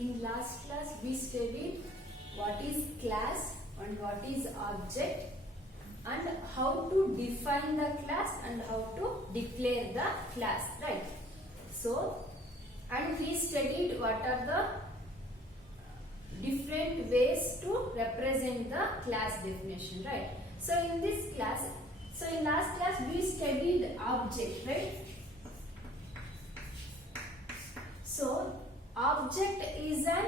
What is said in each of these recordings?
In last class we studied what is class and what is object and how to define the class and how to declare the class, right? So, and we studied what are the different ways to represent the class definition, right? So in this class, in last class we studied object, right? So object is an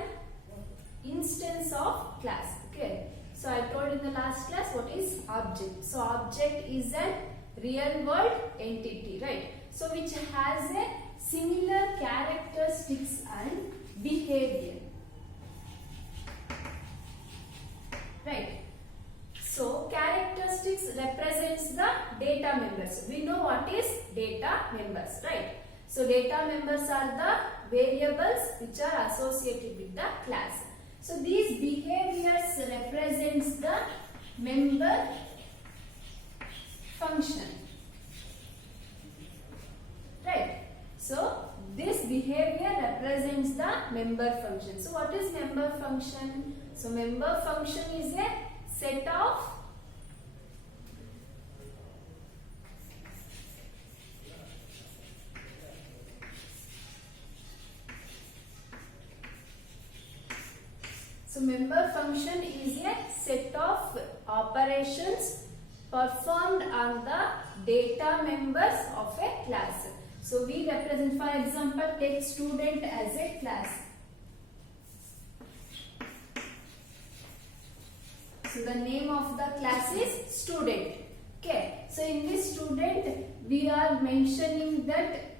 instance of class, okay? So I told in the last class what is object. So object is a real world entity, right? So which has a similar characteristics and behavior, right? So characteristics represents the data members. We know what is data members, right? So data members are the variables which are associated with the class. So these behaviors represents the member function, right? So this behavior represents the member function. So what is member function? So member function is a set of member function is a set of operations performed on the data members of a class. So we represent, for example, take student as a class. So the name of the class is student. Okay. So in this student we are mentioning that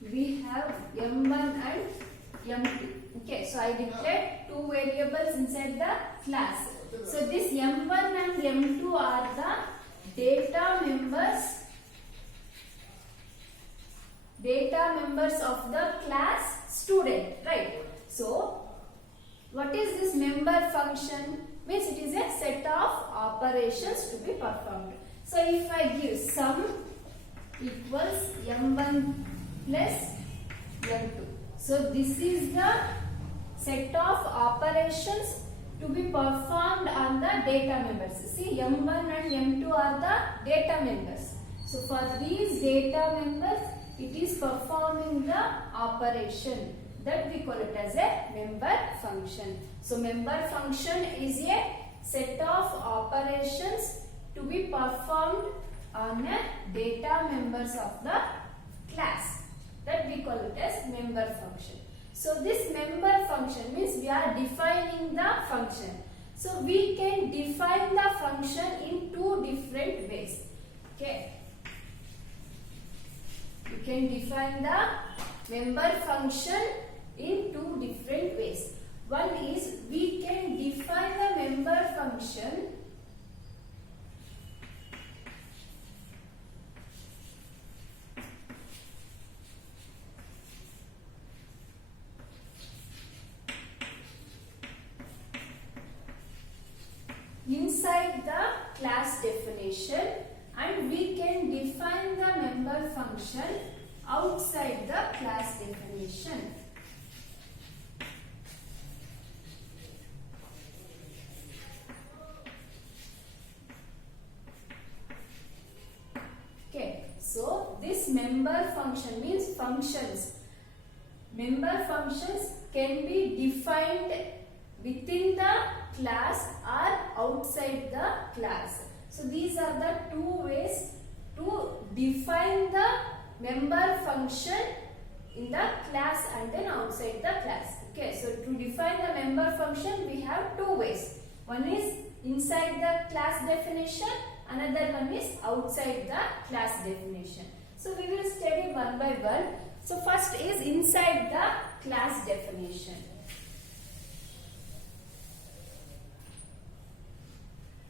we have M1 and M2. Okay, so I declared two variables inside the class. So this M1 and M2 are the data members of the class student, right? So what is this member function? Means it is a set of operations to be performed. So if I give sum equals M1 plus M2. So this is the set of operations to be performed on the data members. See, M1 and M2 are the data members. So for these data members, it is performing the operation that we call it as a member function. So member function is a set of operations to be performed on a data members of the class, that we call it as member function. So this member function means we are defining the function. So we can define the function in two different ways. Okay. We can define the member function in two different ways. One is we can define the member function inside the class definition, and we can define the member function outside the class definition. Okay, so this member function means functions. Member functions can be defined within the class or outside the class. So these are the two ways to define the member function in the class and then outside the class. Okay, so to define the member function we have two ways. One is inside the class definition, another one is outside the class definition. So we will study one by one. So first is inside the class definition.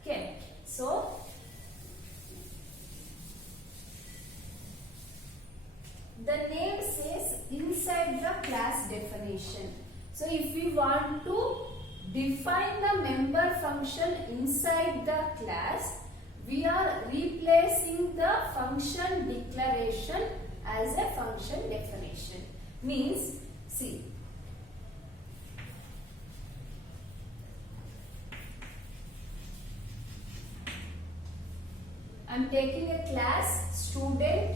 Okay, so the name says inside the class definition. So if we want to define the member function inside the class, we are replacing the function declaration as a function definition. Means, see, I'm taking a class student.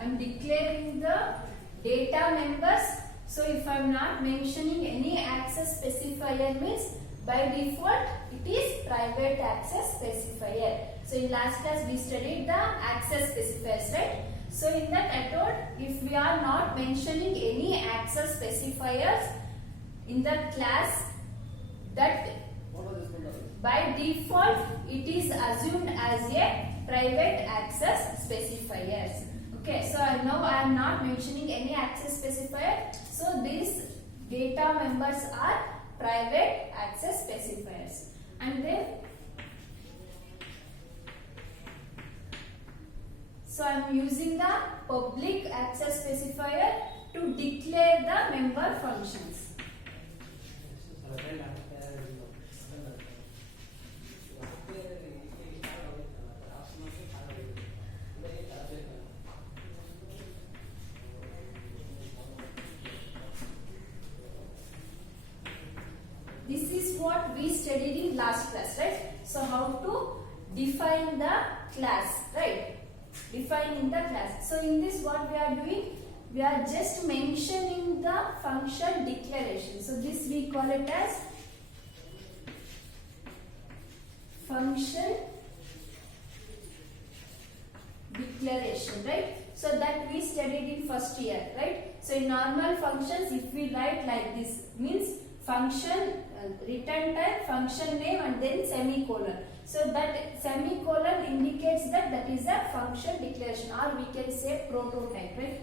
I'm declaring the data members. So if I'm not mentioning any access specifier, means by default it is private access specifier. So in last class we studied the access specifiers, right? So in that I told, if we are not mentioning any access specifiers in the class, that by default it is assumed as a private access specifiers. Okay, so now I am not mentioning any access specifier. So these data members are private access specifiers. And then, so I am using the public access specifier to declare the member functions. This is what we studied in last class, right? So how to define the class, right? Defining the class. So in this what we are doing? We are just mentioning the function declaration. So this we call it as function declaration, right? So that we studied in first year, right? So in normal functions, if we write like this, means function return type, function name, and then semicolon. So that semicolon indicates that that is a function declaration, or we can say prototype, right?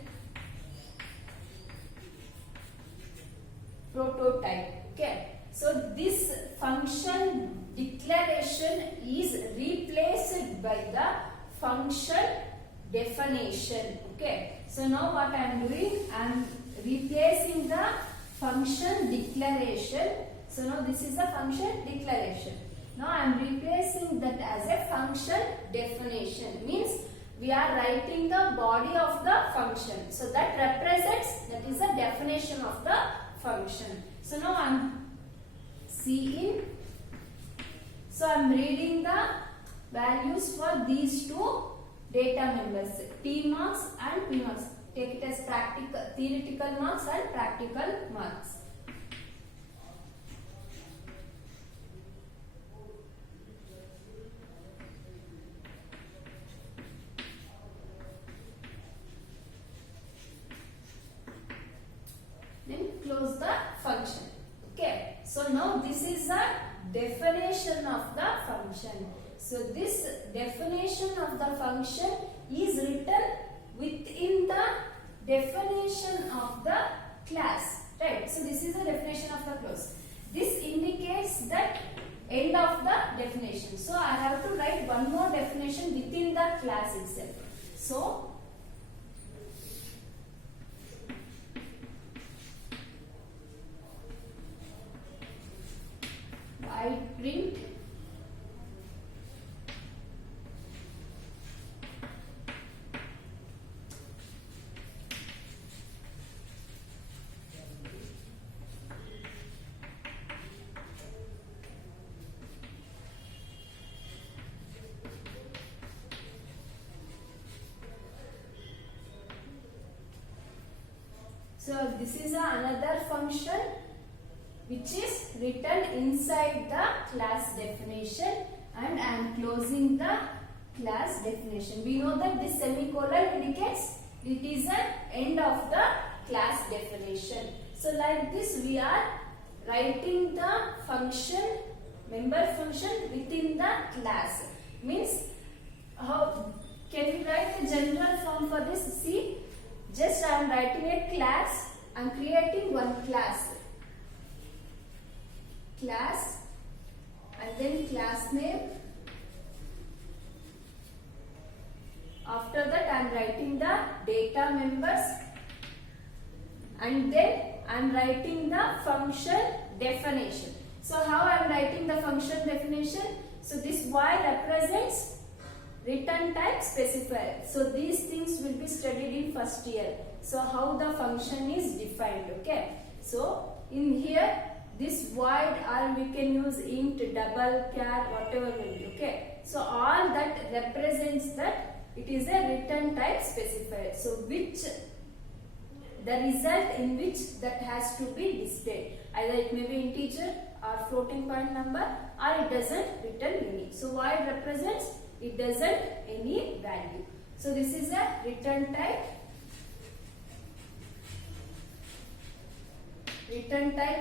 Prototype. Okay. So this function declaration is replaced by the function definition. Okay. So now what I am doing? I am replacing the function declaration. So now this is a function declaration. Now I am replacing that as a function definition. Means we are writing the body of the function. So that represents, that is the definition of the function. So now I am seeing. So I am reading the values for these two data members, T marks and P marks. Take it as practical, theoretical marks and practical marks. Then close the function. Okay. So now this is the definition of the function. So this definition of the function is written within the definition of the class, right? So this is the definition of the class. This indicates that end of the definition. So I have to write one more definition within the class itself. So I print So this is another function which is written inside the class definition, and I am closing the class definition. We know that this semicolon indicates it is an end of the class definition. So like this we are writing the function, member function within the class. Means how can we write the general form for this? See, just I am writing a class, I am creating one class, and then class name. After that I am writing the data members, and then I am writing the function definition. So how I am writing the function definition? So this Y represents return type specifier. So these things will be studied in first year. So how the function is defined. Okay. So in here this void, or we can use int, double, char, whatever will be. Okay. So all that represents that it is a return type specifier. So which the result in which that has to be displayed. Either it may be integer or floating point number, or it doesn't return any. So void represents it doesn't any value. So this is a return type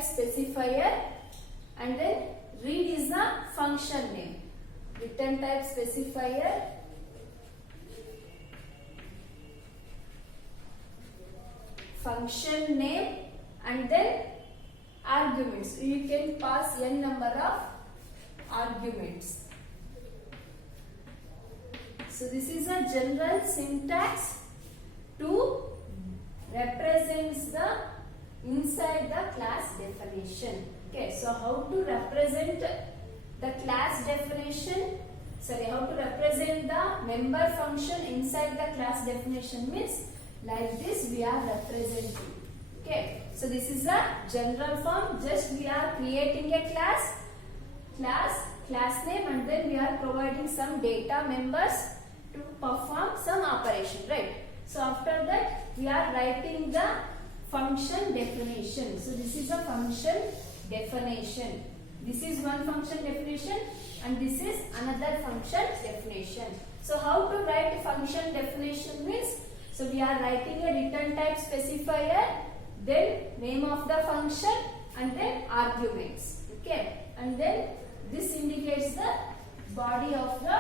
specifier, and then read is the function name. Return type specifier, function name, and then arguments. You can pass n number of arguments. So this is a general syntax to represents the inside the class definition. Okay, so how to represent the class definition? Sorry, how to represent the member function inside the class definition means like this we are representing. Okay, so this is a general form. Just we are creating a class name, and then we are providing some data members to perform some operation, right? So after that we are writing the function definition. So this is a function definition. This is one function definition and this is another function definition. So how to write function definition means, so we are writing a return type specifier, then name of the function, and then arguments. Okay, and then this indicates the body of the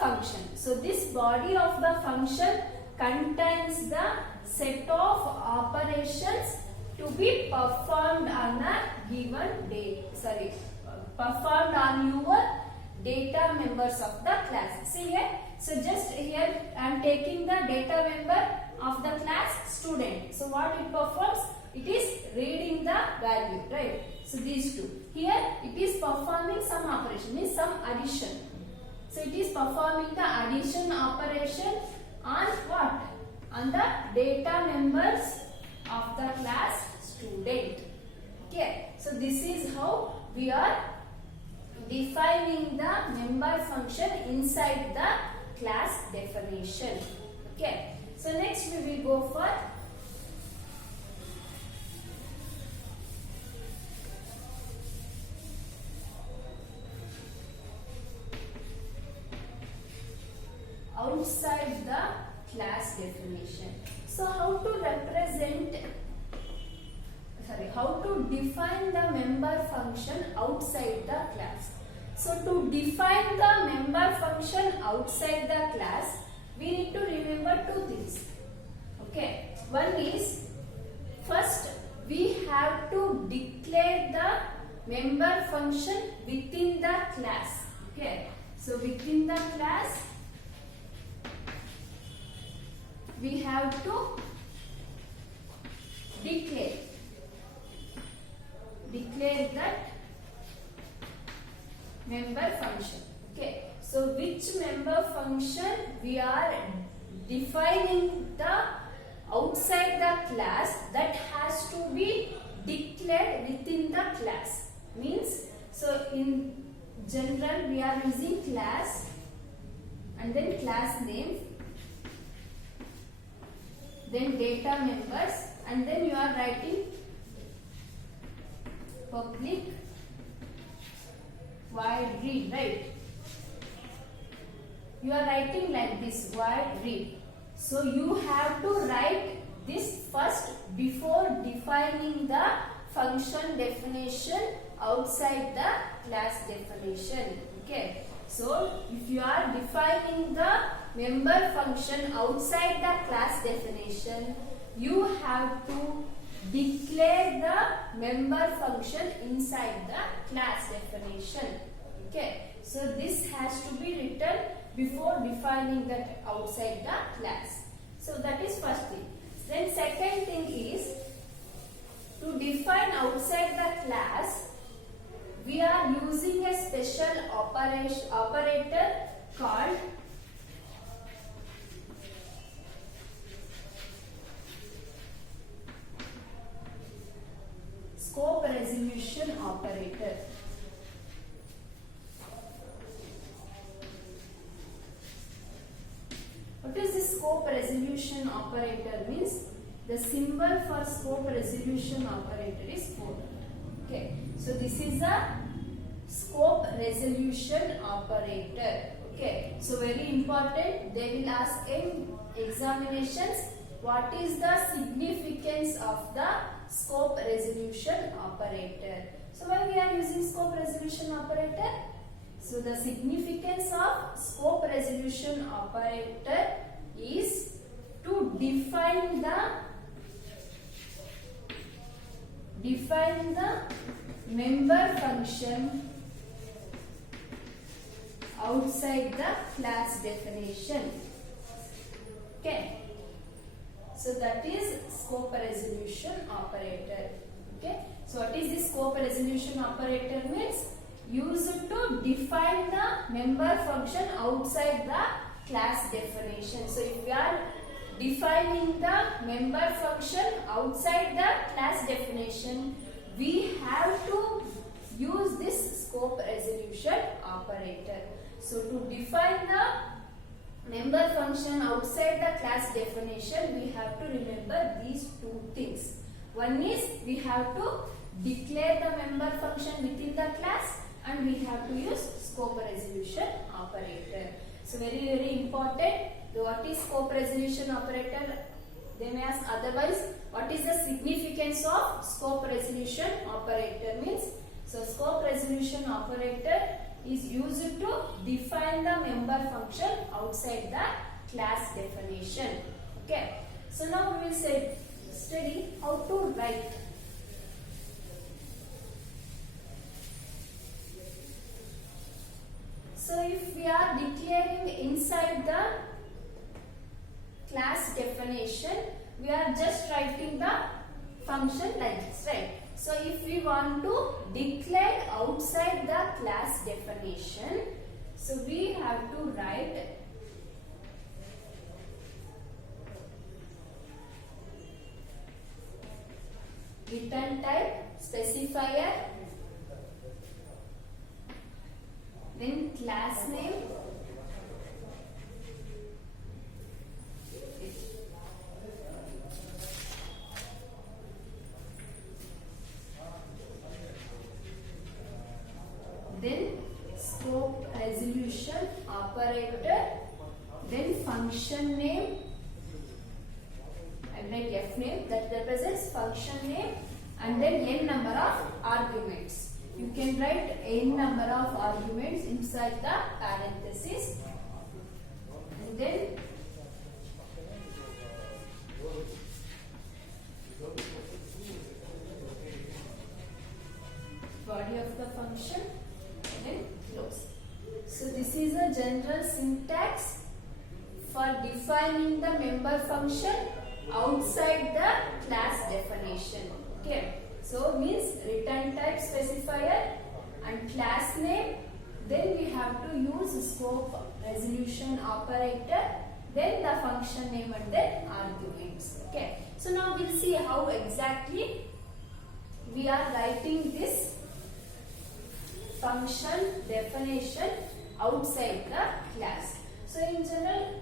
function. So this body of the function contains the set of operations to be performed on a given date. Performed on your data members of the class. See here. So just here I am taking the data member of the class student. So what it performs? It is reading the value, right? So these two. Here it is performing some operation, means some addition. So it is performing the addition operation on what? On the data members of the class student. Okay. So this is how we are defining the member function inside the class definition. Okay. So next we will go for outside the class definition. So how to define the member function outside the class. So to define the member function outside the class, we need to remember two things. Okay, one is, first we have to declare the member function within the class. Okay, so within the class we have to declare that member function. Okay, so which member function we are defining the outside the class, that has to be declared within the class. Means, so in general we are using class and then class name, then data members, and then you are writing public void read, right? You are writing like this, void read. So you have to write this first before defining the function definition outside the class definition. Okay. So if you are defining the member function outside the class definition, you have to declare the member function inside the class definition. Okay, so this has to be written before defining that outside the class. So that is first thing. Then second thing is, to define outside the class, we are using a special operator called scope resolution operator. What is this scope resolution operator? Means the symbol for scope resolution operator is 4. Okay, so this is a scope resolution operator. Okay, so very important, they will ask in examinations what is the significance of the scope resolution operator. So why we are using scope resolution operator? So the significance of scope resolution operator is to define the member function outside the class definition. Okay, so that is scope resolution operator. Okay, so what is this scope resolution operator? Means used to define the member function outside the class definition. So if we are defining the member function outside the class definition, we have to use this scope resolution operator. So to define the member function outside the class definition, we have to remember these two things. One is we have to declare the member function within the class, and we have to use scope resolution operator. So very important. What is scope resolution operator? They may ask otherwise, what is the significance of scope resolution operator? Means, so scope resolution operator is used to define the member function outside the class definition. Okay. So now we will study how to write. So if we are declaring inside the class definition, we are just writing the function like this, right? So if we want to declare outside the class definition, so we have to write return type specifier, then class name, then scope resolution operator, then function name, I write f name that represents function name, and then n number of arguments. You can write n number of arguments inside the parenthesis, and then body of the function, then close. So this is a general syntax for defining the member function outside the class definition. Okay, so means return type specifier and class name, then we have to use scope resolution operator, then the function name and then arguments. Okay, so now we'll see how exactly we are writing this function definition outside the class. So in general,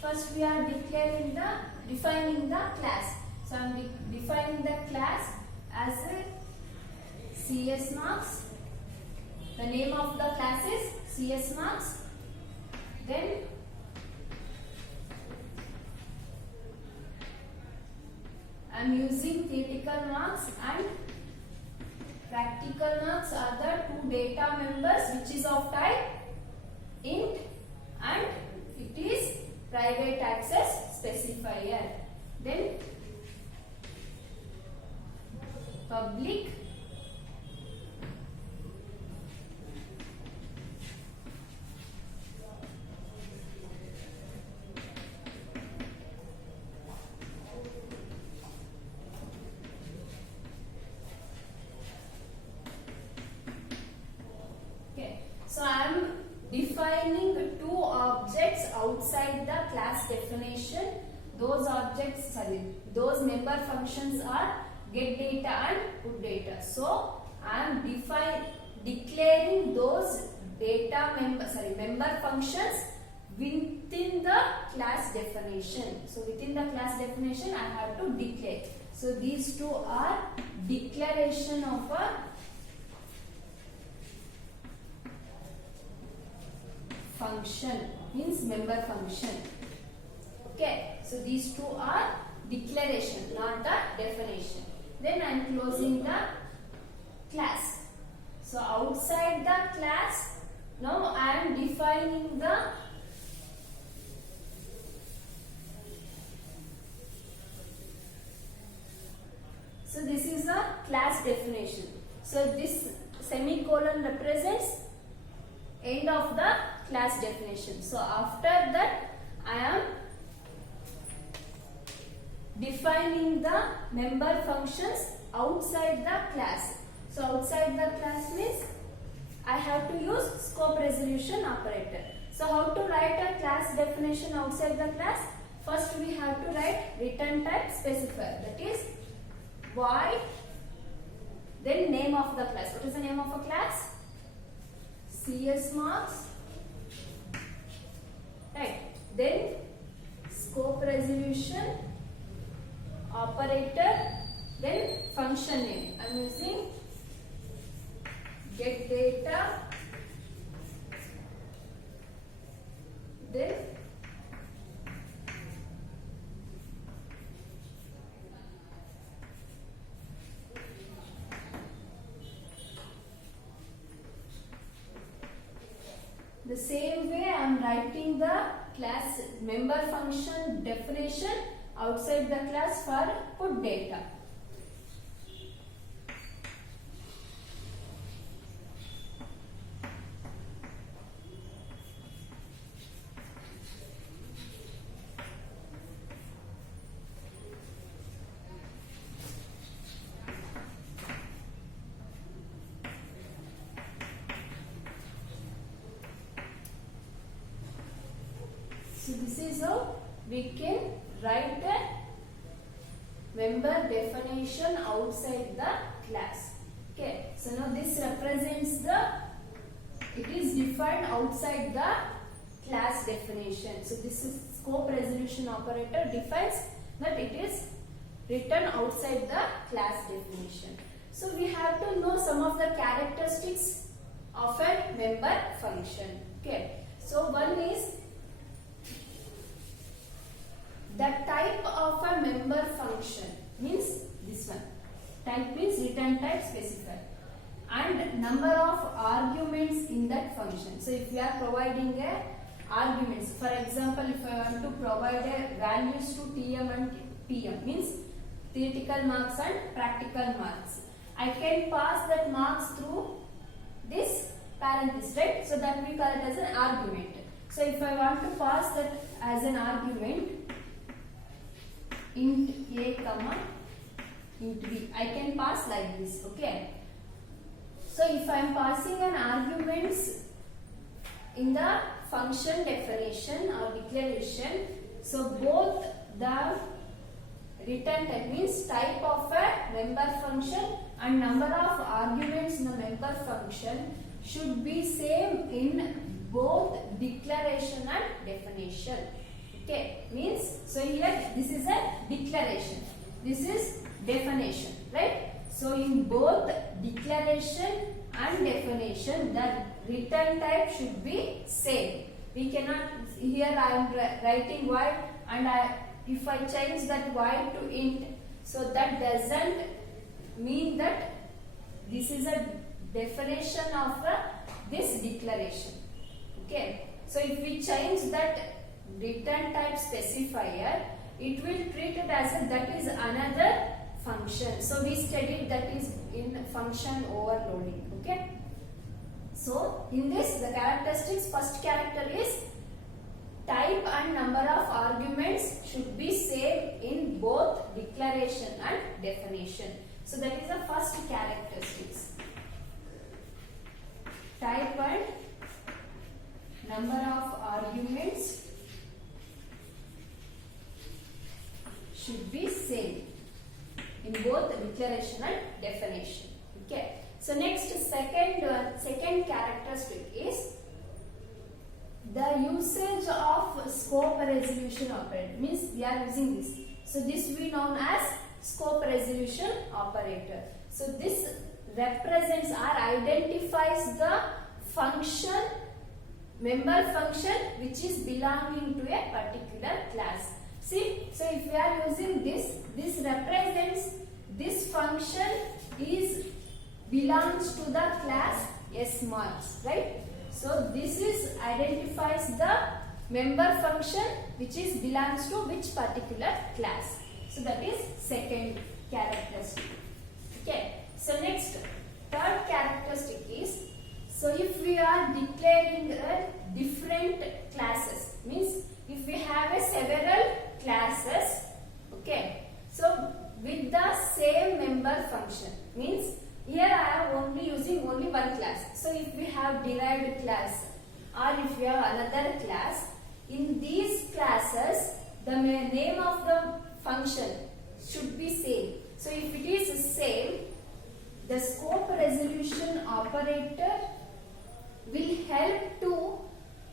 first we are defining the class. So I am defining the class as a CS marks. The name of the class is CS marks. Then I am using theoretical marks and practical marks are the two data members which is of type int and it is private access specifier. Then public those objects, those member functions are get data and put data. So I am declaring those member functions within the class definition. So within the class definition I have to declare. So these two are declaration of a function, means member function. Okay, so these two are declaration, not the definition. Then I am closing the class. So outside the class, now I am defining the this is a class definition. So this semicolon represents end of the class definition. So after that I am defining the member functions outside the class. So outside the class means I have to use scope resolution operator. So how to write a class definition outside the class? First we have to write return type specifier, that is void, then name of the class. What is the name of a class? CS marks, right? Then scope resolution operator, then function name. I am using get data, then the same way I am writing the class member function definition outside the class for put data. So this is how we can write the member definition outside the class. Okay. So now this represents it is defined outside the class definition. So this is scope resolution operator defines that it is written outside the class definition. So we have to know some of the characteristics of a member function. Okay. So one is the type of a member function, means this one. Type means return type specifier, and number of arguments in that function. So if we are providing a arguments, for example, if I want to provide a values to TM and PM, means theoretical marks and practical marks, I can pass that marks through this parenthesis, right? So that we call it as an argument. So if I want to pass that as an argument, int a comma int b, I can pass like this. Okay. So if I am passing an arguments in the function definition or declaration, so both the return type means type of a member function and number of arguments in the member function should be same in both declaration and definition. Okay, means so here this is a declaration, this is definition, right? So in both declaration and definition, the return type should be same. We cannot, here I am writing void, and if I change that void to int, so that doesn't mean that this is a definition of this declaration. Okay, so if we change that return type specifier, it will treat it as that is another function. So we studied that is in function overloading. Okay. So in this, the characteristics, first character is type and number of arguments should be same in both declaration and definition. So that is the first characteristics. Type and number of arguments should be same in both declaration and definition. Okay. So next second characteristic is the usage of scope resolution operator. Means we are using this. So this we known as scope resolution operator. So this represents or identifies the function, member function which is belonging to a particular class. See, so if we are using this represents this function is belongs to the class S marks, right? So this is identifies the member function which is belongs to which particular class. So that is second characteristic. Okay. So next third characteristic is, so if we are declaring different classes, means if we have several classes, okay, so with the same member function, means here I am only using only one class. So if we have derived class or if we have another class, in these classes the name of the function should be same. So if it is same, the scope resolution operator will help to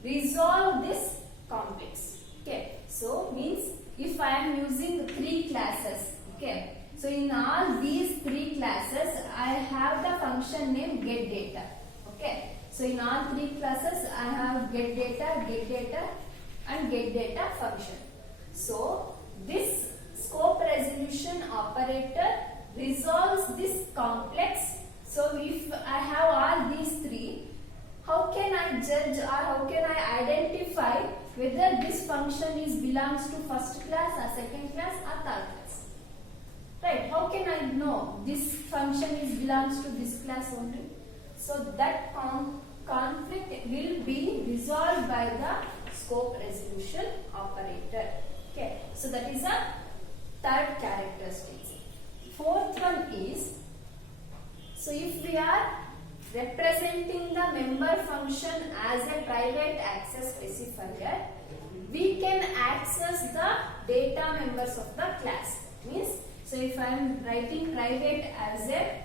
resolve this complex. Okay, so means if I am using three classes, okay, so in all these three classes I have the function name get data. Okay, so in all three classes I have get data and get data function. So this scope resolution operator resolves this complex. So if I have all these three, how can I judge or how can I identify whether this function is belongs to first class or second class or third class? Right? How can I know this function is belongs to this class only? So that conflict will be resolved by the scope resolution operator. Okay. So that is a third characteristic. Fourth one is, so if we are representing the member function as a private access specifier, we can access the data members of the class. Means, so if I am writing private as a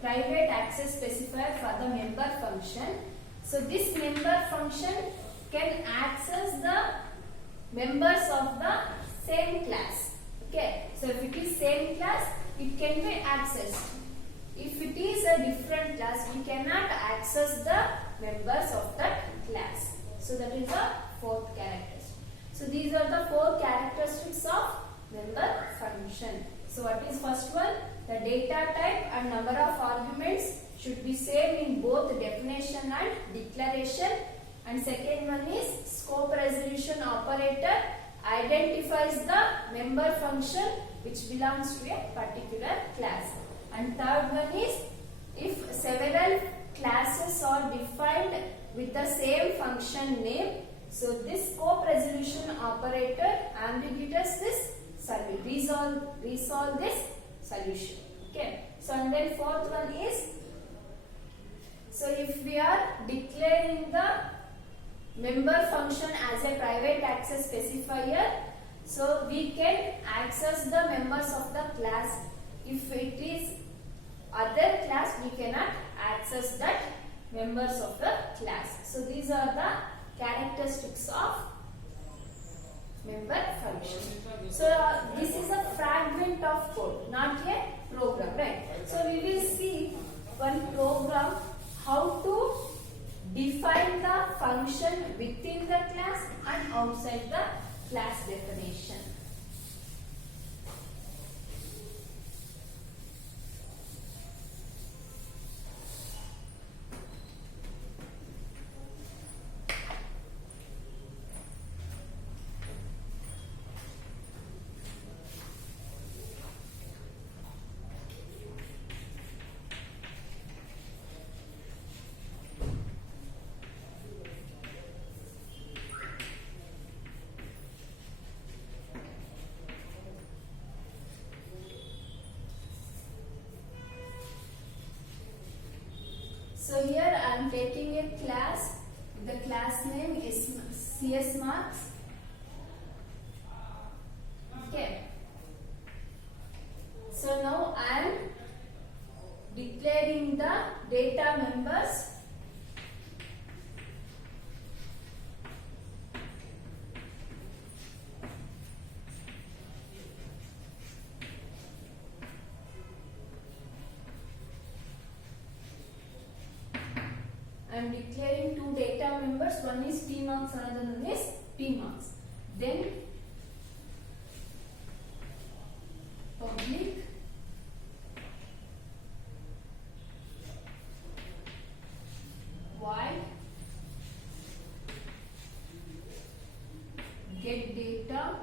private access specifier for the member function, so this member function can access the members of the same class. Okay, so if it is same class, it can be accessed. If it is a different class, we cannot access the members of that class. So that is the fourth characteristic. So these are the four characteristics of member function. So what is first one? The data type and number of arguments should be same in both definition and declaration. And second one is scope resolution operator identifies the member function which belongs to a particular class. And third one is, if several classes are defined with the same function name, so this scope resolution operator ambiguous this solution, resolve this solution. Okay. So and then fourth one is, so if we are declaring the member function as a private access specifier, so we can access the members of the class. If it is other class, we cannot access that members of the class. So these are the characteristics of member function. So this is a fragment of code, not a program, right? So we will see one program how to define the function within the class and outside the class definition. So here I am taking a class. The class name is CS Marks. I am declaring two data members. One is P marks, another one is P marks. Then public void get data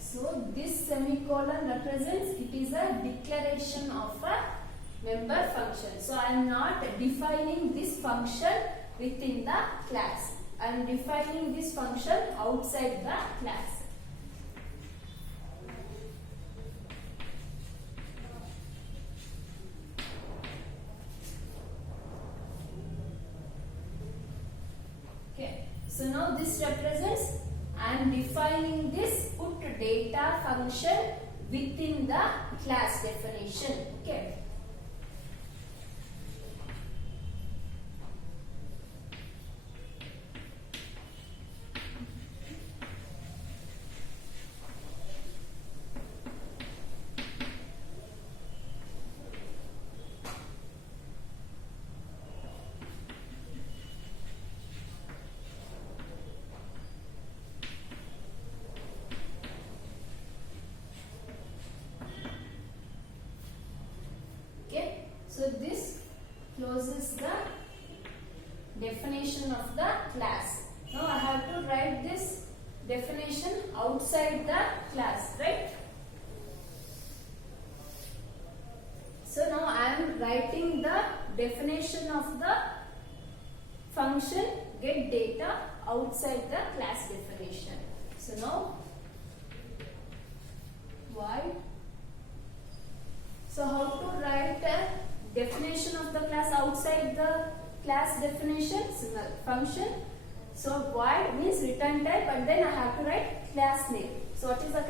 so this semicolon represents it is a declaration of a member function. So I am not defining this function within the class. I am defining this function outside the class. Okay. So now this represents I am defining this put data function within the class definition. Okay. So this closes the definition of the class. Now I have to write this definition outside the class, right? So now I am writing the definition of the function get data outside the class definition. So now void. So how to write a definition of the class outside the class definition? Function. So void means return type, but then I have to write class name. So what is the class?